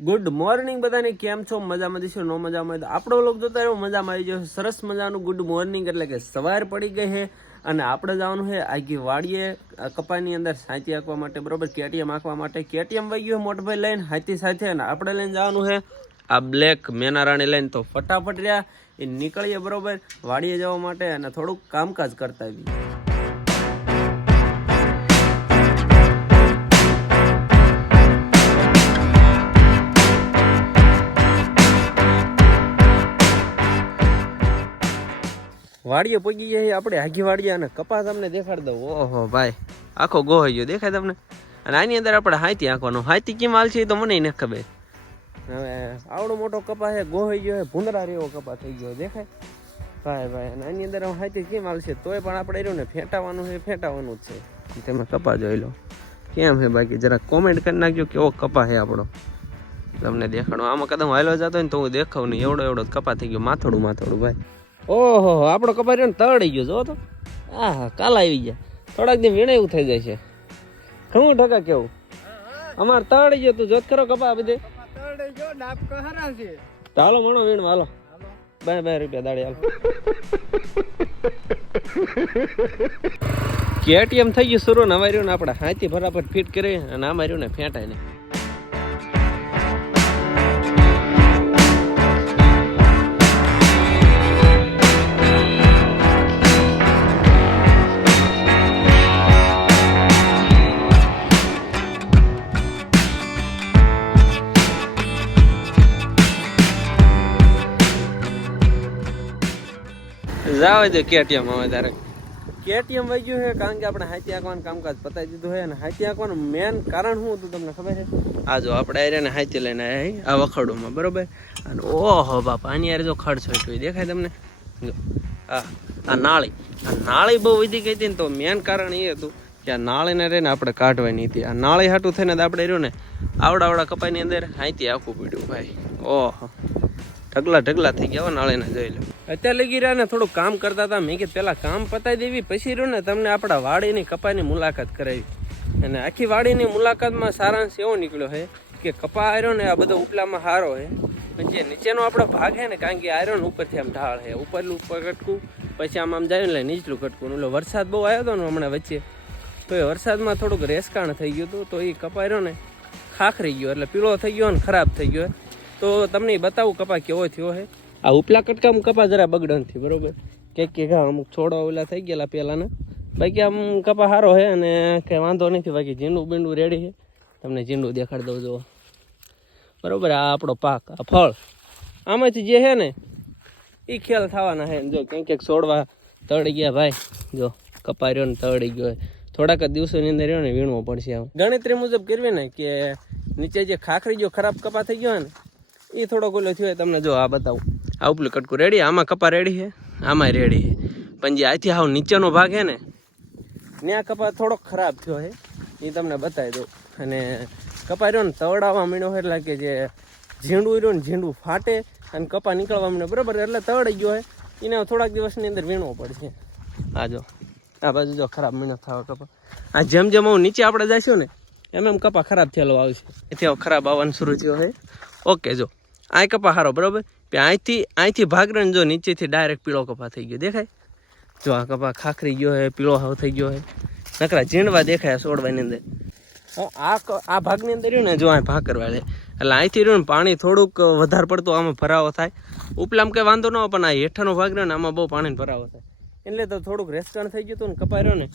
Good morning બધાને, કેમ છો? મજામાં જશો? નો મજામાં તો આપણો લોક જોતા રહ્યો, મજામાં આવી જશે. સરસ મજાનું ગુડ મોર્નિંગ એટલે કે સવાર પડી ગઈ છે અને આપણે જવાનું છે આગી વાડીએ કપાની અંદર સાંતી આંકવા માટે, બરોબર, કેટીએમ આંકવા માટે. કેટીએમ વહી ગયો મોટભાઈ લઈને હાથી સાથે, અને આપણે લઈને જવાનું છે આ બ્લેક મેનારાણી લઈને. તો ફટાફટ રહ્યા એ નીકળીએ, બરોબર, વાડીએ જવા માટે અને થોડુંક કામકાજ કરતા આવીએ. વાડીએ પહોંચી ગયા આપણે આઘી વાડીએ, અને કપા તમને દેખાડ દઉં. ઓહો ભાઈ, આખો ગોહાઈ ગયો, દેખાય તમને? અને આની અંદર આપણે હાથી આંકવાનો. હાથી કેમ હાલ છે એ તો મને ન ખબર. હવે આવડો મોટો કપા છે, ગોહાઈ ગયો છે, ભૂંદરા રેવો કપા થઈ ગયો, દેખાય ભાઈ ભાઈ. અને આની અંદર હાથી કેમ હાલ છે, તોય પણ આપણે રહ્યું ને ફેંટાવાનું છે, ફેંટાવાનું જ છે. તમે કપા જોઈ લો કેમ છે. બાકી જરા કોમેન્ટ કરી નાખજો કેવો કપા છે આપણો, તમને દેખાડો. આમાં કદમ હાલો જતો હોય ને તો હું દેખાવ નહીં, એવડો એવડો કપા થઈ ગયો, માથોડું માથોડું ભાઈ. ઓહો, આપણો કપા રહ્યો ને તળી ગયો, જો તો. હા, કાલ આવી ગયા, થોડાક દી વીણે એવું થઈ જાય છે. ઘણું ટકા કેવું અમારે તળી ગયો. તું જોત કરો કપા બધે હાલો મણો વીણવા, હાલો 2 રૂપિયા દાડી, હાલો. કેટીએમ થઈ ગયું શરૂ ને હવે રહ્યું ને આપણે હાથી ફટાફટ ફિટ કરી અને આમાં રહ્યું ને ફેંટાય ને. જાવે દે કેટીએમ. હવે તારે કેટીએમ વહી ગયું છે કારણ કે આપણે હાથી આંકવાનું કામકાજ પતાવી દીધું છે. અને હાથી આંકવાનું મેન કારણ શું હતું તમને ખબર છે? આ જો આપણે આર્યાને હાથી લઈને આવ્યા આ વખડોમાં, બરોબર. અને ઓહો બાપા, આની યાર જો ખડ છોટ્યું દેખાય તમને? જો આ નાળી બહુ વધી ગઈ હતી ને, તો મેન કારણ એ હતું કે આ નાળીને રહીને આપણે કાઢવાની હતી. આ નાળી હાટું થઈને આપણે રહ્યું ને આવડા કપાઈની અંદર હાથી આખું પડ્યું ભાઈ. ઓહો, ઢગલા થઈ ગયા નાળીને જોઈ લો. અત્યારે લગી રહ્યા ને થોડું કામ કરતા હતા. મેં કીધું પેલા કામ પતાવી દેવી, પછી રહ્યું ને તમને આપણા વાડીની કપાની મુલાકાત કરાવી. અને આખી વાડીની મુલાકાતમાં સારાંશ એવો નીકળ્યો છે કે કપા આર્યો ને આ બધો ઉપલામાં સારો છે, પણ જે નીચેનો આપણો ભાગ છે ને, કારણ કે આર્યો ને ઉપરથી આમ ઢાળ છે, ઉપરનું ઉપર કટકું, પછી આમ જાય ને નીચલું કટકું. એટલે વરસાદ બહુ આવ્યો હતો ને હમણાં વચ્ચે, તો એ વરસાદમાં થોડુંક રેસકાણ થઈ ગયું હતું, તો એ કપા રહ્યો ને ખાખરી ગયો, એટલે પીળો થઈ ગયો ને ખરાબ થઈ ગયો. તો તમને બતાવું કપા કેવો થયો છે. આ ઉપલા કટકામાં કપા જરા બગડન થી, બરોબર, કે અમુક છોડવા ઓલા થઈ ગયેલા પેલાના. બાકી આમ કપા સારો છે અને કઈ વાંધો નથી. બાકી ઝીંડું બીંડું રેડી છે, તમને ઝીંડું દેખાડી દઉં. જો બરોબર, આ આપણો પાક, આ ફળ, આમાંથી જે છે ને એ ખ્યાલ થવાના છે. જો ક્યાંક છોડવા તળી ગયા ભાઈ, જો કપા રહ્યો ને તળી ગયો. થોડાક જ દિવસોની અંદર રહ્યો ને વીણવો પડશે. ગણતરી મુજબ કરવી ને કે નીચે જે ખાખરી ગયો, ખરાબ કપા થઈ ગયો ને એ થોડોક ઓલો થયો. તમને જો આ બતાવું, આ ઉપલું કટકું રેડી, આમાં કપા રેડી છે, આમાં રેડી છે, પણ જે આથી હાવ નીચેનો ભાગ છે ને ત્યાં કપા થોડોક ખરાબ થયો છે, એ તમને બતાવી દઉં. અને કપા રહ્યો ને તવડાવવા માંડ્યો છે, એટલે કે જે ઝીંડું રહ્યો ને ઝીંડું ફાટે અને કપા નીકળવા માંડ્યો, બરાબર, એટલે તવડાઈ ગયો છે. એને થોડાક દિવસની અંદર વીણવો પડશે. આ જો આ બાજુ જો ખરાબ મીણો થવા કપા. આ જેમ હું નીચે આપણે જઈશું ને એમ કપા ખરાબ થયેલો આવશે. એથી હવે ખરાબ આવવાનું શરૂ થયો છે. ઓકે, જો આ કપા સારો, બરાબર. અહીંથી ભાગરણ જો નીચેથી ડાયરેક્ટ પીળો કપા થઈ ગયો, દેખાય? જો આ કપા ખાખરી ગયો છે, પીળો હાવ થઈ ગયો છે, નકરા ઝીંડવા દેખાય સોડવાની અંદર. આ ભાગની અંદર રહ્યું ને, જો આ ભાગ કરવા લે, એટલે અહીંથી રહ્યું ને પાણી થોડુંક વધારે પડતું આમાં ભરાવો થાય. ઉપલામાં કંઈ વાંધો ન હોય, પણ આ હેઠાનો ભાગ રહ્યો ને આમાં બહુ પાણીનો ભરાવો થાય, એટલે તો થોડુંક રેસ્ટણ થઈ ગયું હતું ને કપા રહ્યો ને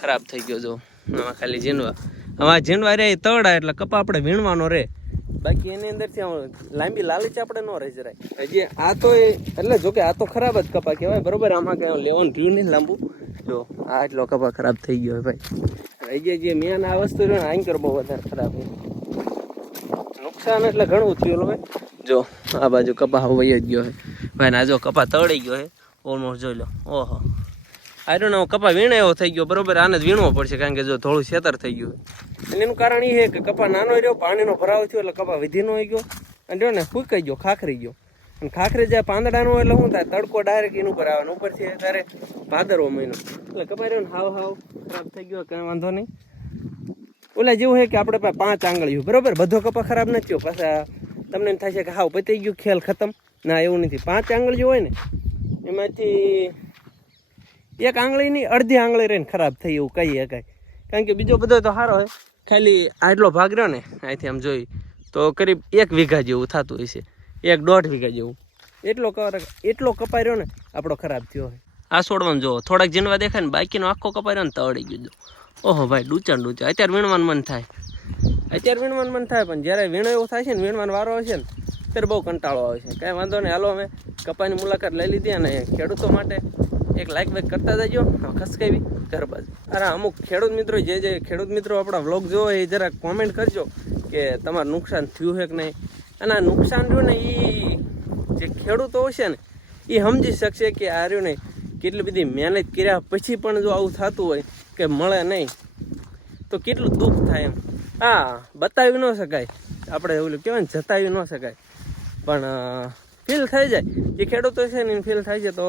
ખરાબ થઈ ગયો. જો આમાં ખાલી ઝીંડવા, હવે આ ઝીંડવા રે તળાય એટલે કપા આપણે વીણવાનો રહે. બાકી એની અંદરથી લાંબી લાલીચ આપણે ન રહી જરાય. હજી આ તો એટલે જોકે આ તો ખરાબ જ કપા કહેવાય, બરોબર. આમાં કઈ લેવાનું ભી નહીં લાંબુ. જો આ એટલો કપા ખરાબ થઈ ગયો ભાઈ. હજી જે મેન આ વસ્તુ રહ્યો ને આંકર બહુ વધારે ખરાબ છે, નુકસાન એટલે ઘણું થયું ભાઈ. જો આ બાજુ કપા વહી જ ગયો છે ભાઈ, ના જો કપા તળી ગયો છે ઓલમોસ્ટ, જોઈ લો. ઓહો, આર્યો ને કપા વીણે એવો થઈ ગયો, બરોબર. આને જ વીણવો પડશે, કારણ કે જો થોડું છેતર થઈ ગયું. અને એનું કારણ એ છે કે કપા નાનો રહ્યો, પાણીનો ભરાવ થયો એટલે કપા વિધિ નો ગયો, અને રહ્યો ને ફૂંકાઈ ગયો, ખાખરી ગયો. અને ખાખરી જ્યાં પાંદડાનો એટલે શું થાય, તડકો ડાયરેક્ટ એનું ઉપર આવે, ઉપરથી ત્યારે ભાદરવો મહિનો, એટલે કપા રહ્યો ને હાવ ખરાબ થઈ ગયો. કંઈ વાંધો નહીં. ઓલા જેવું છે કે આપણે પાસે 5 આંગળીઓ, બરોબર. બધો કપા ખરાબ નથી થયો, પાછા તમને એમ થાય છે કે હાવ પતી ગયું, ખેલ ખતમ. ના, એવું નથી. 5 આંગળી હોય ને એમાંથી એક આંગળીની અડધી આંગળી રહીને ખરાબ થઈ એવું કહી શકાય. કારણ કે બીજો બધો તો સારો હોય. ખાલી આટલો ભાગ રહ્યો ને અહીંથી આમ જોઈ તો કરીબ 1 વીઘા જેવું થતું હશે, 1-1.5 વીઘા જેવું. એટલો કપાઈ રહ્યો ને આપણો ખરાબ થયો હોય. આ છોડવાનું જો થોડાક જીનવા દેખાય ને, બાકીનો આખો કપાઈ રહ્યો ને તો અડી ગયો. ઓહો ભાઈ, ડૂચા અત્યારે વીણવાનું મન થાય. પણ જ્યારે વીણો એવું થાય છે ને, વીણવાનો વારો હશે ને ત્યારે બહુ કંટાળો આવે છે. કાંઈ વાંધો નહીં, હાલો અમે કપાઈની મુલાકાત લઈ લીધી અને ખેડૂતો માટે એક લાઈક બેક કરતા જજો. ખસકાવી ઘર બાજુ. અરે અમુક ખેડૂત મિત્રો જે ખેડૂત મિત્રો આપણા વ્લોગ જોવો એ જરાક કોમેન્ટ કરજો કે તમારું નુકસાન થયું છે કે નહીં. અને આ નુકસાન રહ્યું ને એ જે ખેડૂતો હશે ને એ સમજી શકશે કે આ રહ્યું નહીં કેટલી બધી મહેનત કર્યા પછી પણ જો આવું થતું હોય કે મળે નહીં તો કેટલું દુઃખ થાય એમ. હા, બતાવી ન શકાય, આપણે એવું કહેવાય ને જતાવી ન શકાય, પણ ફીલ થઈ જાય. જે ખેડૂતો છે ને ફીલ થાય છે તો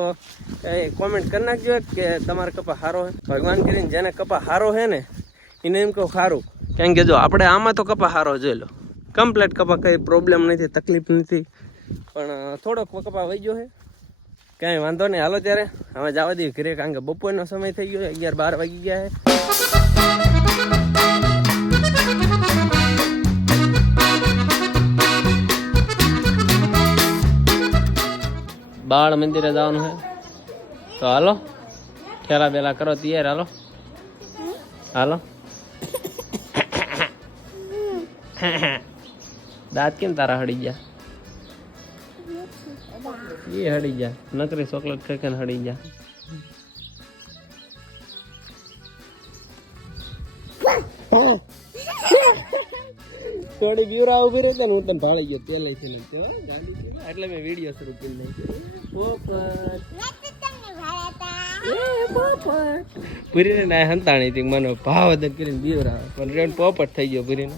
કોમેન્ટ કરી નાખજો કે તમારો કપા સારો છે. ભગવાન કરીને જેને કપા સારો છે ને એને એમ કહું સારું. કારણ કે જો આપણે આમાં તો કપા સારો જોઈ લો, કમ્પ્લેટ કપા, કંઈ પ્રોબ્લેમ નથી, તકલીફ નથી. પણ થોડોક કપા વહી ગયો છે, કાંઈ વાંધો નહીં. હાલો ત્યારે હવે જવા દઈએ ઘરે, કારણ કે બપોરનો સમય થઈ ગયો છે, 11-12 વાગી ગયા છે. બાળ મંદિરે જવાનું છે તો હાલો ઠેલા બેલા કરો તૈયાર. હાલો દાંત કેમ તારા હળી ગયા? એ હળી ગયા, નકરી ચોકલેટ ખાઈ ખાઈને હળી ગયા. થોડી બીવરા ઉભી રહી ને હું તને ભાળી ગયો પેલેથી એટલે મેં વિડીયો શરૂ કરી નાખ્યો. પૂરીને ના હંતાણી હતી, મને ભાવદન કરીને બીવરા પણ રેણ પોપટ થઈ ગયો પૂરીને.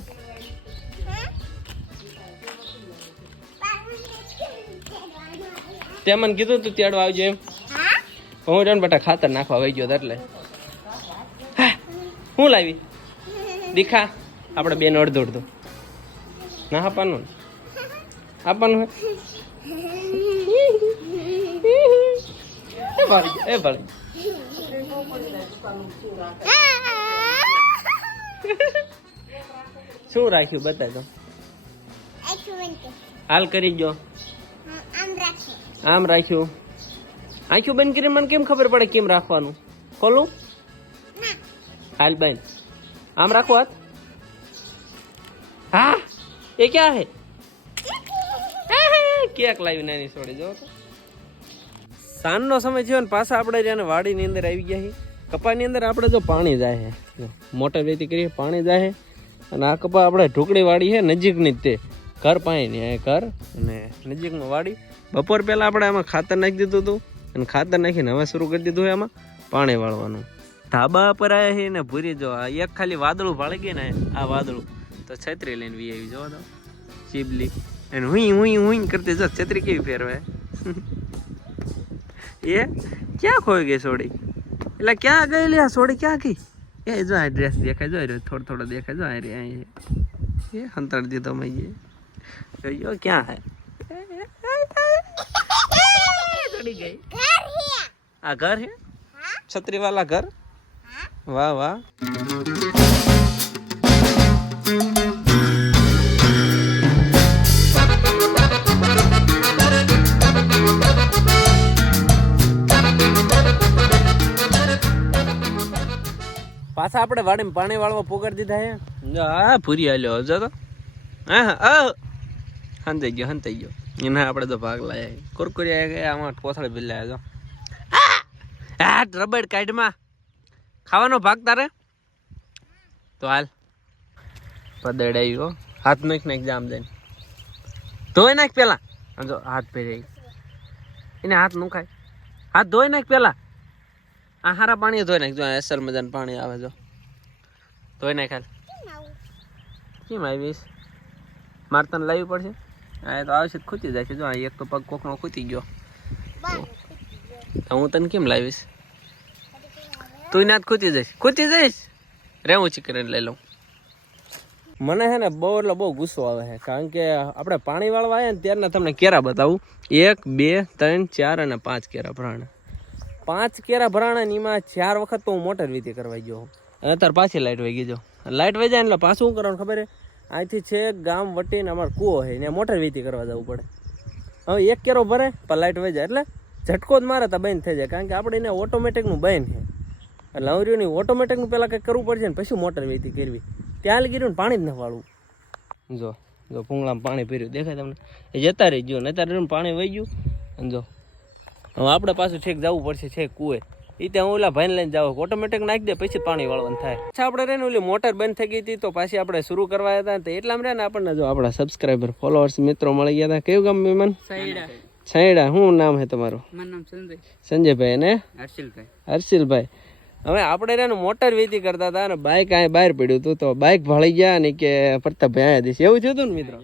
તે મને કીધું તું તેડવા આવજો એમ, હું રેણ બટા ખાતર નાખવા વહી ગયો એટલે. હું લાવી દીખા આપણે બેન અડધો ના આપવાનું આપવાનું એ ભાઈ શું રાખ્યું બતાય તો. હાલ કરી ગયો, આમ રાખ્યું. આંખ્યું બંધ કરીને મને કેમ ખબર પડે કેમ રાખવાનું? ખોલું? હાલ બેન આમ રાખો હાથ. હા, એ ક્યાં હે? કેક લાવી નાની છોડી જો. સાંજનો સમય થયો ને પાછા આપણે જ્યાં વાડીની અંદર આવી ગયા છીએ. કપાની અંદર આપણે જો પાણી જાય છે, મોટર વેતી કરીએ પાણી જાય છે. અને આ કપા આપણે ઢોકળી વાડી છે નજીકની જ, તે ઘર પાણી ઘર અને નજીકમાં વાડી. બપોર પહેલાં આપણે આમાં ખાતર નાખી દીધું હતું અને ખાતર નાખીને હવે શરૂ કરી દીધું હોય આમાં પાણી વાળવાનું. ધાબા પર આવ્યા છે ને ભૂરી જો એક ખાલી વાદળું ભાળી ગઈ ને, આ વાદળું તો છત્રી લઈને વી આવી જો તો ચીબલી અને હુઈ કરતી જો છત્રી કેવી ફેરવાય. એ ક્યાં ખોઈ ગઈ સોડી? એટલે ક્યાં ગયેલી આ સોડી? ક્યાં ગઈ? એ જો આ ડ્રેસ દેખાય, જો થોડો દેખાય, જો રે એ હંતર દીધો મેં જોયો ક્યાં હે ચડી ગઈ. આ ઘર હે છત્રી વાલા ઘર. વાહ વાહ. પાછા આપણે વાડીમાં પાણી વાળવા પોગાડી દીધા હે. હા પૂરી હાલ્યો જો તો. હા હંતાઈ ગયો એના આપણે તો ભાગ લાયા. કુરકુરિયા ગયા આમાં કોથળી બિલાયા જો. હા રબડ કાઢમાં ખાવાનો ભાગ તારે તો હાલ. પદડાવ્યો હાથ નાખ જામ દઈને ધોઈ નાખ પેલા. જો હાથ પહેરી એને હાથ નું ખાય. હાથ ધોઈ નાખ પેલા. આ હારા પાણી ધોઈ નાખ. જો અસલ મજાનું પાણી આવે જો ધોઈ નાખ. હાલ કેમ આવીશ? મારે તને લાવવી પડશે. હા તો આવશે ખૂતી જાય છે. જો એક તો પગ કોકનો ખૂતી ગયો તો હું તને કેમ લાવીશ? તું ના ખૂતી જઈશ રે હું ચીકન લઈ લઉં. મને છે ને બહુ એટલે બહુ ગુસ્સો આવે છે, કારણ કે આપણે પાણી વાળવા આવ્યા ને ત્યારના તમને કેરા બતાવું. 1 2 3 4 અને 5 કેરા ભરાણા. 5 કેરા ભરાણા ને એમાં 4 વખત તો હું મોટર વીતી કરવા ગયો અને અત્યારે પાછી લાઇટ વહી ગઈ. જો લાઇટ વહી જાય એટલે પાછું શું કરવાનું ખબર છે, અહીંથી છે ગામ વટીને અમારે કૂવો છે ને મોટર વીતી કરવા જવું પડે. હવે 1 કેરો ભરે પણ લાઇટ વહી જાય એટલે ઝટકો જ મારે તો બંધ થઈ જાય, કારણ કે આપણે એને ઓટોમેટિકનું બંધ છે એટલે લવરીઓની ઓટોમેટિકનું પહેલાં કંઈક કરવું પડશે ને પછી મોટર વીતી કરવી. ત્યાં ગીર્યું ને પાણી જ ન વાળવું. જો જો ભૂંગળામાં પાણી પીર્યું દેખાય તમને, એ જતા રહી ગયું ને અત્યારે પાણી વહી ગયું. અને જો હવે આપણે પાછું છેક જવું પડશે છેક કૂએ, એ ત્યાં હું ઓલા ભાઈને લઈને જાવ ઓટોમેટિક નાખી દે પછી પાણી વાળવાનું થાય. અચ્છા આપણે રહે ને ઓલી મોટર બંધ થઈ ગઈ હતી તો પાછી આપણે શરૂ કરવા હતા તો એટલામાં રહે ને આપણને જો આપણા સબસ્ક્રાઈબર ફોલોઅર્સ મિત્રો મળી ગયા હતા. કયું ગામ મહેમાન? સૈડા. શું નામ છે તમારું? મારું નામ સંજયભાઈ અને હર્ષિલભાઈ. હવે આપણે એને મોટર વીતી કરતા હતા અને બાઇક અહીંયા બહાર પડ્યું હતું તો બાઇક ભાળી ગયા ને કે પ્રતાપભાઈ અહીંયા દીશ એવું થયું હતું ને મિત્રો?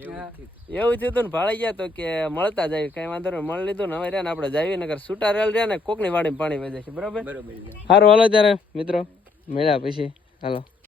એવું થયું હતું ને ભાળી ગયા તો કે મળતા જાય કઈ વાંધો નહીં મળી લીધું ને હવે રહ્યા ને આપણે જાવી નગર છૂટા રેલ રહ્યા ને કોકની વાડીમાં પાણી વહી જાય છે. બરાબર સારું હાલો ત્યારે મિત્રો મળ્યા પછી હાલો.